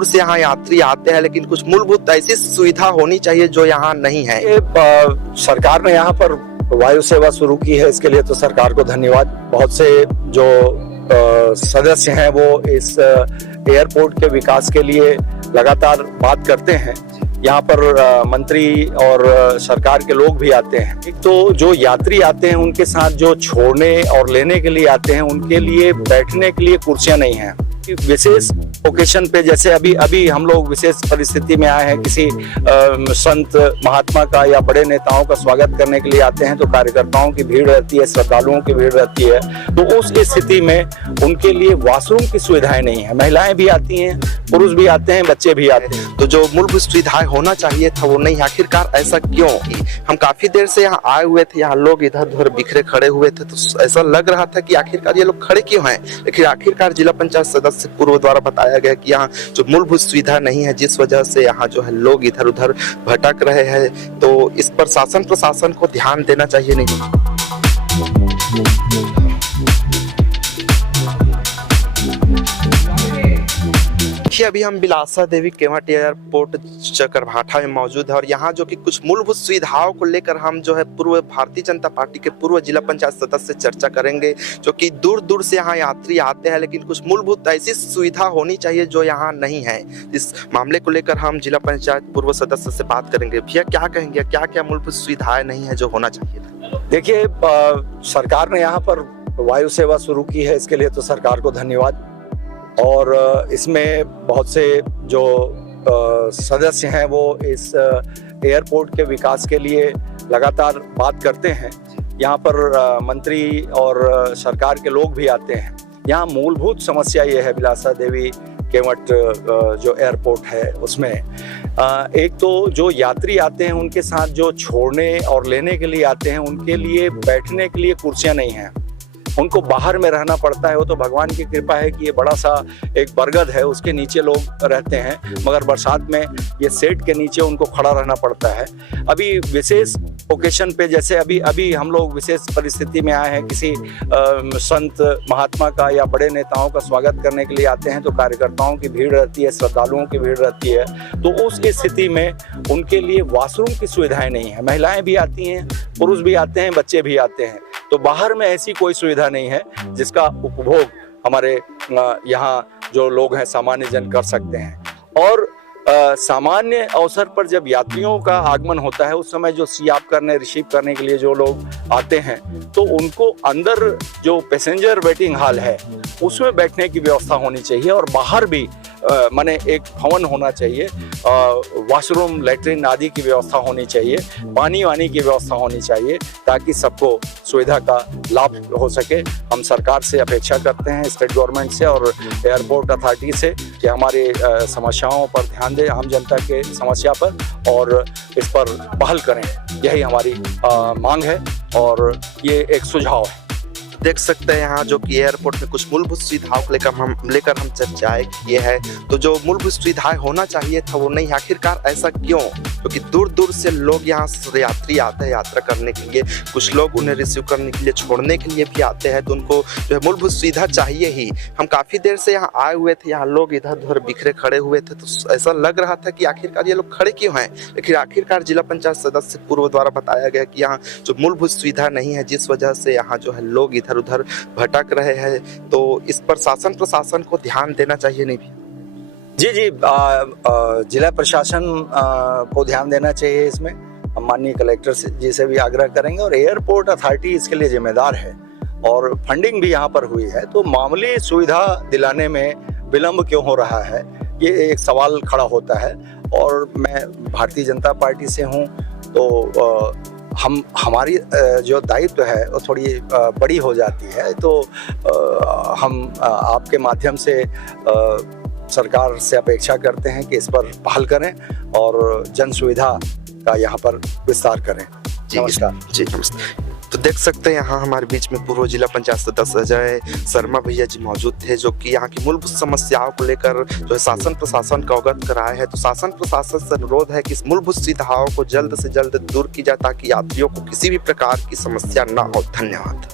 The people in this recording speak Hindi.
दूर से यहाँ यात्री आते हैं, लेकिन कुछ मूलभूत ऐसी सुविधा होनी चाहिए जो यहाँ नहीं है। सरकार ने यहाँ पर वायु सेवा शुरू की है, इसके लिए तो सरकार को धन्यवाद। बहुत से जो सदस्य हैं वो इस एयरपोर्ट के विकास के लिए लगातार बात करते हैं। यहाँ पर मंत्री और सरकार के लोग भी आते हैं। एक तो जो यात्री आते हैं उनके साथ जो छोड़ने और लेने के लिए आते हैं, उनके लिए बैठने के लिए कुर्सियां नहीं हैं। विशेष ओकेशन पे, जैसे अभी हम लोग विशेष परिस्थिति में आए हैं, किसी संत महात्मा का या बड़े नेताओं का स्वागत करने के लिए आते हैं, तो कार्यकर्ताओं की भीड़ रहती है, श्रद्धालुओं की भीड़ रहती है। तो उस स्थिति में उनके लिए वॉशरूम की सुविधाएं नहीं है। महिलाएं भी आती हैं, पुरुष भी आते हैं, बच्चे भी आते हैं। तो जो मूलभूत सुविधाएं होना चाहिए था वो नहीं, आखिरकार ऐसा क्यों? हम काफी देर से यहाँ आए हुए थे, यहाँ लोग इधर उधर बिखरे खड़े हुए थे, तो ऐसा लग रहा था कि आखिरकार ये लोग खड़े क्यों हैं। लेकिन आखिरकार जिला पंचायत सदस्य पूर्व द्वारा बताया गया कि यहाँ जो मूलभूत सुविधा नहीं है, जिस वजह से यहाँ जो है लोग इधर उधर भटक रहे हैं। तो इस पर शासन प्रशासन को ध्यान देना चाहिए नहीं? अभी हम बिलासा देवी केवट एयरपोर्ट चकरभाठा में मौजूद है और यहाँ जो कि कुछ मूलभूत सुविधाओं को लेकर हम जो है पूर्व भारतीय जनता पार्टी के पूर्व जिला पंचायत सदस्य से चर्चा करेंगे, जो कि दूर दूर से यहाँ यात्री आते हैं, लेकिन कुछ मूलभूत ऐसी सुविधा होनी चाहिए जो यहाँ नहीं है। इस मामले को लेकर हम जिला पंचायत पूर्व सदस्य से बात करेंगे। भैया क्या कहेंगे, क्या क्या मूलभूत सुविधाएं नहीं है जो होना चाहिए? देखिए, सरकार ने यहाँ पर वायु सेवा शुरू की है, इसके लिए तो सरकार को धन्यवाद। और इसमें बहुत से जो सदस्य हैं वो इस एयरपोर्ट के विकास के लिए लगातार बात करते हैं। यहाँ पर मंत्री और सरकार के लोग भी आते हैं। यहाँ मूलभूत समस्या ये है बिलासा देवी केवट जो एयरपोर्ट है उसमें, एक तो जो यात्री आते हैं उनके साथ जो छोड़ने और लेने के लिए आते हैं, उनके लिए बैठने के लिए कुर्सियां नहीं हैं। उनको बाहर में रहना पड़ता है। वो तो भगवान की कृपा है कि ये बड़ा सा एक बरगद है, उसके नीचे लोग रहते हैं, मगर बरसात में ये शेड के नीचे उनको खड़ा रहना पड़ता है। अभी विशेष ओकेशन पे, जैसे अभी हम लोग विशेष परिस्थिति में आए हैं, किसी संत महात्मा का या बड़े नेताओं का स्वागत करने के लिए आते हैं, तो कार्यकर्ताओं की भीड़ रहती है, श्रद्धालुओं की भीड़ रहती है। तो उस स्थिति में उनके लिए वॉशरूम की सुविधाएं नहीं है। महिलाएं भी आती हैं, पुरुष भी आते हैं, बच्चे भी आते हैं। तो बाहर में ऐसी कोई सुविधा नहीं है जिसका उपभोग हमारे यहाँ जो लोग हैं सामान्य जन कर सकते हैं। और सामान्य अवसर पर जब यात्रियों का आगमन होता है, उस समय जो सियाप करने, रिसीव करने के लिए जो लोग आते हैं, तो उनको अंदर जो पैसेंजर वेटिंग हॉल है उसमें बैठने की व्यवस्था होनी चाहिए। और बाहर भी माने एक भवन होना चाहिए, वॉशरूम, लैट्रिन आदि की व्यवस्था होनी चाहिए, पानी वानी की व्यवस्था होनी चाहिए, ताकि सबको सुविधा का लाभ हो सके। हम सरकार से अपेक्षा करते हैं, स्टेट गवर्नमेंट से और एयरपोर्ट अथॉरिटी से, कि हमारी समस्याओं पर ध्यान दें, आम जनता के समस्या पर, और इस पर पहल करें। यही हमारी मांग है और ये एक सुझाव है। देख सकते हैं यहाँ जो कि एयरपोर्ट में कुछ मूलभूत सुविधाओं को लेकर हम चर्चाएं किए हैं। तो जो मूलभूत सुविधाएं होना चाहिए था वो नहीं, आखिरकार ऐसा क्यों? क्योंकि दूर दूर से लोग यहाँ यात्री आते हैं यात्रा करने के लिए, कुछ लोग उन्हें रिसीव करने के लिए, छोड़ने के लिए भी आते हैं। तो उनको जो है मूलभूत सुविधा चाहिए ही। हम काफ़ी देर से यहाँ आए हुए थे, यहाँ लोग इधर उधर बिखरे खड़े हुए थे, तो ऐसा लग रहा था कि आखिरकार ये लोग खड़े क्यों हैं। लेकिन आखिरकार जिला पंचायत सदस्य पूर्व द्वारा बताया गया कि यहाँ जो मूलभूत सुविधा नहीं है, जिस वजह से यहाँ जो है लोग इधर उधर भटक रहे हैं। तो इस पर शासन प्रशासन को ध्यान देना चाहिए नहीं? जी, जिला प्रशासन को ध्यान देना चाहिए इसमें। हम माननीय कलेक्टर जी से भी आग्रह करेंगे, और एयरपोर्ट अथॉरिटी इसके लिए जिम्मेदार है, और फंडिंग भी यहाँ पर हुई है। तो मामूली सुविधा दिलाने में विलंब क्यों हो रहा है, ये एक सवाल खड़ा होता है। और मैं भारतीय जनता पार्टी से हूँ, तो हमारी जो दायित्व है वो थोड़ी बड़ी हो जाती है। तो हम आपके माध्यम से सरकार से अपेक्षा करते हैं कि इस पर पहल करें और जन सुविधा का यहाँ पर विस्तार करें। नमस्कार। जी नमस्कार। तो देख सकते हैं यहाँ हमारे बीच में पूर्व जिला पंचायत सदस्य अजय शर्मा भैया जी मौजूद थे, जो कि यहाँ की मूलभूत समस्याओं को लेकर जो है शासन प्रशासन को अवगत कराए हैं। तो शासन प्रशासन से अनुरोध है कि इस मूलभूत सुविधाओं को जल्द से जल्द दूर की जाए, ताकि यात्रियों को किसी भी प्रकार की समस्या ना हो। धन्यवाद।